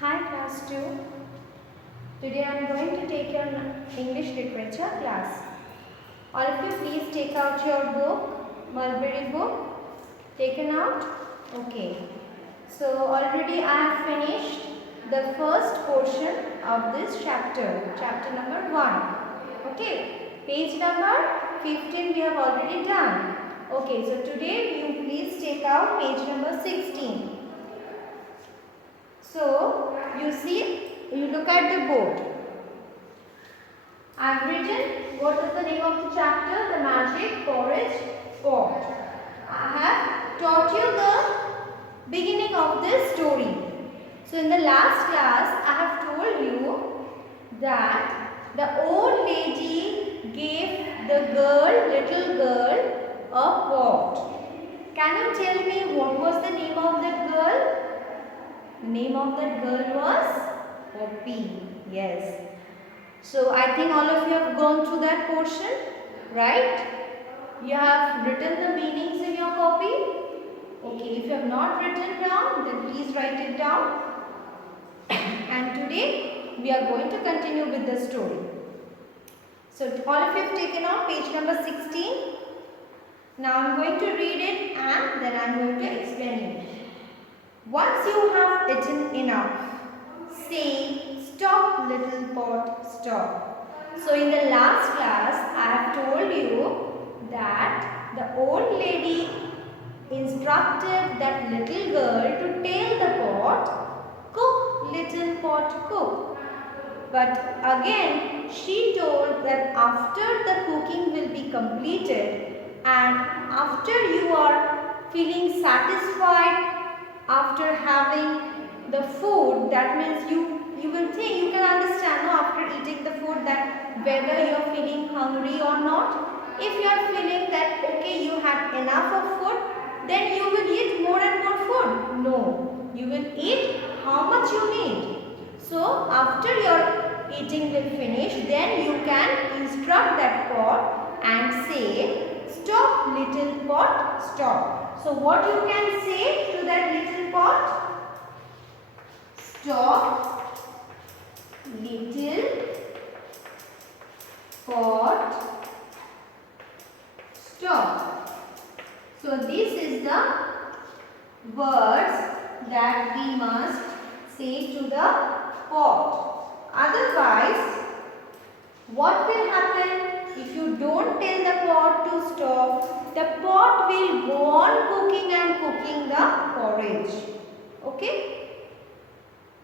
Hi class 2. Today I am going to take your English literature class. All of you please take out your book, Mulberry book. Taken out? Okay. So already I have finished the first portion of this chapter, chapter number 1. Okay. Page number 15 we have already done. Okay. So today you please take out page number 16. So, you see, you look at the board. I have written, what is the name of the chapter? The Magic Porridge Pot. I have taught you the beginning of this story. So, in the last class, I have told you that the old lady gave the little girl, a pot. Can you tell me what was the name of that girl? The name of that girl was Poppy. Yes. So I think all of you have gone through that portion, right? You have written the meanings in your copy. Okay, if you have not written down, then please write it down. And today we are going to continue with the story. So all of you have taken out page number 16. Now I am going to read it and then I am going to explain it. Once you have eaten enough, say, stop little pot, stop. So in the last class, I have told you that the old lady instructed that little girl to tell the pot, cook little pot, cook. But again, she told that after the cooking will be completed and after you are feeling satisfied after having the food, that means you will think, you can understand after eating the food that whether you are feeling hungry or not. If you are feeling that okay, you have enough of food, then you will eat more and more food. No, you will eat how much you need. So after your eating will finish, then you can instruct that pot and say, stop little pot, stop. So what you can say to that little pot? Stop little pot, stop. So this is the words that we must say to the pot. Otherwise, what will happen? If you don't tell the pot to stop, the pot will go on cooking and cooking the porridge. Okay?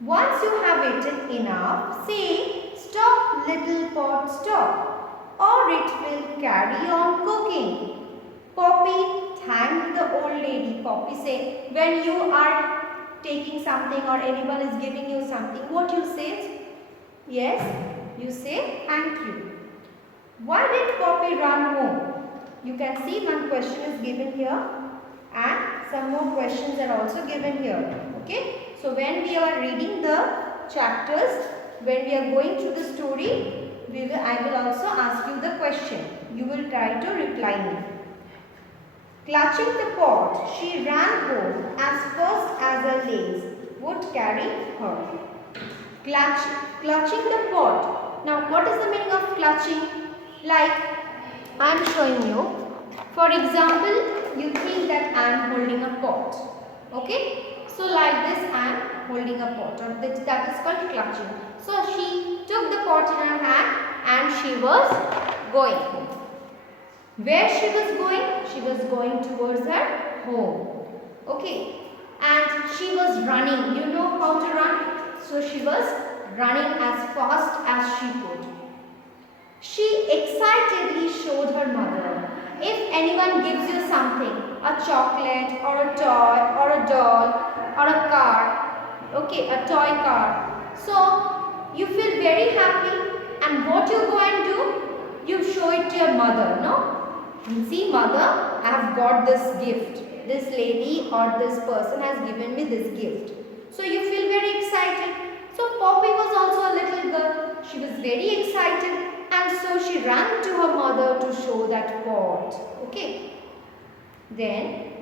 Once you have eaten enough, say, stop little pot, stop, or it will carry on cooking. Poppy thanked the old lady. Poppy say, when you are taking something or anyone is giving you something, what you say? Yes, you say thank you. Why did Poppy run home? You can see one question is given here and some more questions are also given here. Okay. So when we are reading the chapters, when we are going through the story, I will also ask you the question. You will try to reply me. Clutching the pot, she ran home as fast as her legs would carry her. Clutching the pot. Now what is the meaning of clutching? Like I am showing you. For example, you think that I am holding a pot. Okay? So like this I am holding a pot, or that is called clutching. So she took the pot in her hand and she was going home. Where she was going? She was going towards her home. Okay. And she was running. You know how to run? So she was running as fast as she could. She excitedly showed her mother. If anyone gives you something, a chocolate or a toy or a doll or a car, okay, a toy car. So you feel very happy, and what you go and do? You show it to your mother, no? You see, mother, I have got this gift. This lady or this person has given me this gift. So you feel very excited. So Poppy was also a little girl. She was very excited. And so she ran to her mother to show that pot. Okay. Then,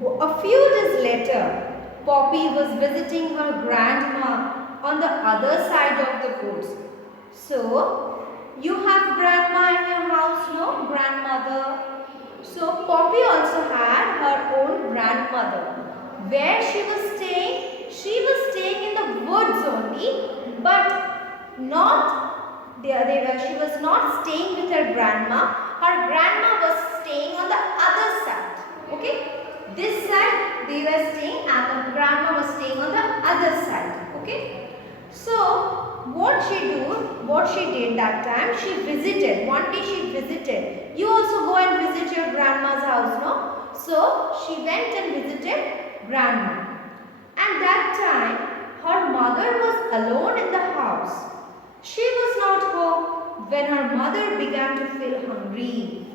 a few days later, Poppy was visiting her grandma on the other side of the woods. So, you have grandma in your house, no? Grandmother. So, Poppy also had her own grandmother. Where she was staying? She was staying in the woods only, but not she was not staying with her grandma. Her grandma was staying on the other side. Okay? This side they were staying and the grandma was staying on the other side. Okay? So, what she did that time, she visited. One day she visited. You also go and visit your grandma's house, no? So, she went and visited grandma. And that time, her mother was alone in the house. She was not home when her mother began to feel hungry.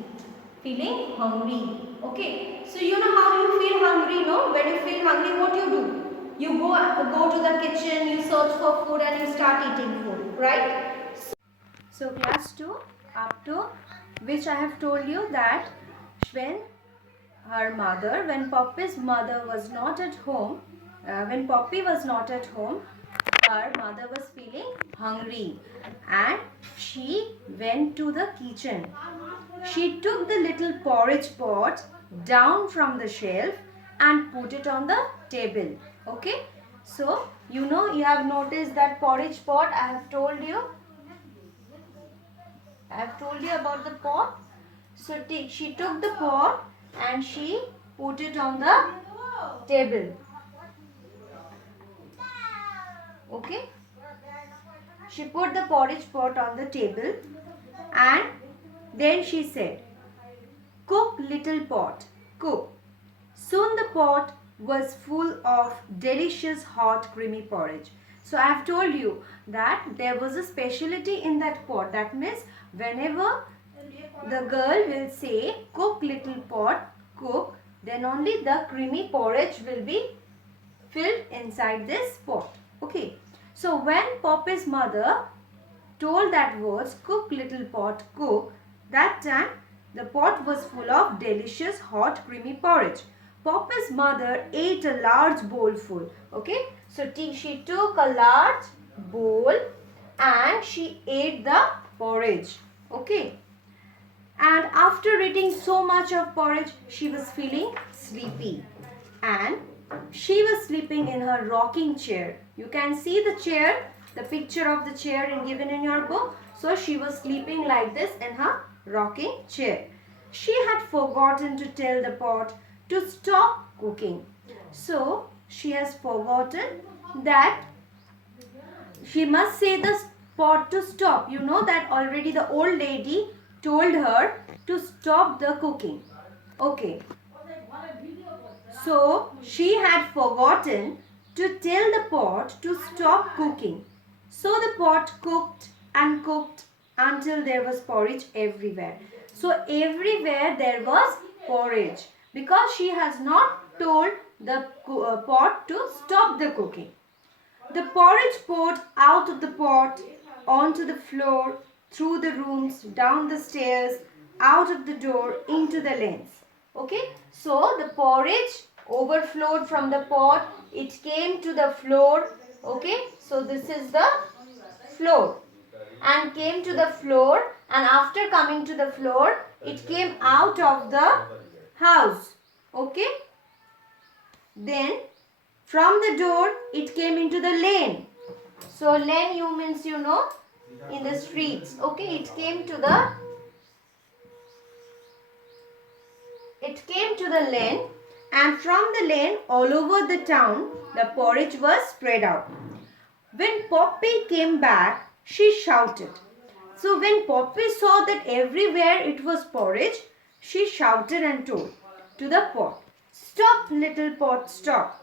Feeling hungry. Okay. So you know how you feel hungry, no? When you feel hungry, what you do? You go to the kitchen, you search for food and you start eating food, right? So class 2, up to which I have told you that when when Poppy's mother was not at home, when Poppy was not at home, her mother was feeling hungry and she went to the kitchen. She took the little porridge pot down from the shelf and put it on the table. Okay. So, you know, you have noticed that porridge pot. I have told you about the pot. So, she took the pot and she put it on the table. Okay. She put the porridge pot on the table and then she said, "Cook, little pot, cook." Soon the pot was full of delicious hot creamy porridge. So I have told you that there was a specialty in that pot. That means whenever the girl will say, "Cook, little pot, cook," then only the creamy porridge will be filled inside this pot. Okay. So when Poppy's mother told that words, "Cook, little pot, cook," that time the pot was full of delicious hot creamy porridge. Poppy's mother ate a large bowl full. Okay. So she took a large bowl and she ate the porridge. Okay. And after eating so much of porridge, she was feeling sleepy. And she was sleeping in her rocking chair. You can see the chair, the picture of the chair given in your book. So she was sleeping like this in her rocking chair. She had forgotten to tell the pot to stop cooking. So she has forgotten that she must say the pot to stop. You know that already the old lady told her to stop the cooking. Okay. So she had forgotten to tell the pot to stop cooking. So the pot cooked and cooked until there was porridge everywhere. So everywhere there was porridge because she has not told the pot to stop the cooking. The porridge poured out of the pot, onto the floor, through the rooms, down the stairs, out of the door, into the lanes. Okay, so the porridge overflowed from the pot. It came to the floor. Okay, so this is the floor and came to the floor, and after coming to the floor, it came out of the house. Okay, then from the door, it came into the lane. So lane you means you know in the streets. Okay, it came to the lane, and from the lane all over the town the porridge was spread out. When Poppy came back, she shouted. So when Poppy saw that everywhere it was porridge, she shouted and told to the pot, "Stop, little pot, stop."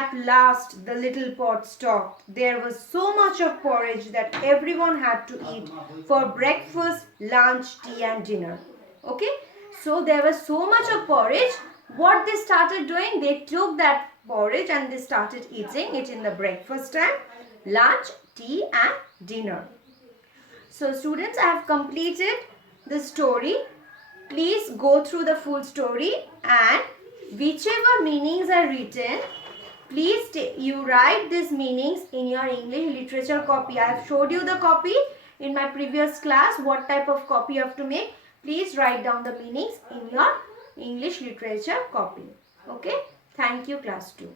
At last the little pot stopped. There was so much of porridge that everyone had to eat for breakfast, lunch, tea and dinner. Okay. So there was so much of porridge. What they started doing? They took that porridge and they started eating it in the breakfast time, lunch, tea and dinner. So students, I have completed the story. Please go through the full story and whichever meanings are written, Please you write these meanings in your English literature copy. I have showed you the copy in my previous class, what type of copy you have to make. Please write down the meanings in your English literature copy. Okay. Thank you, class 2.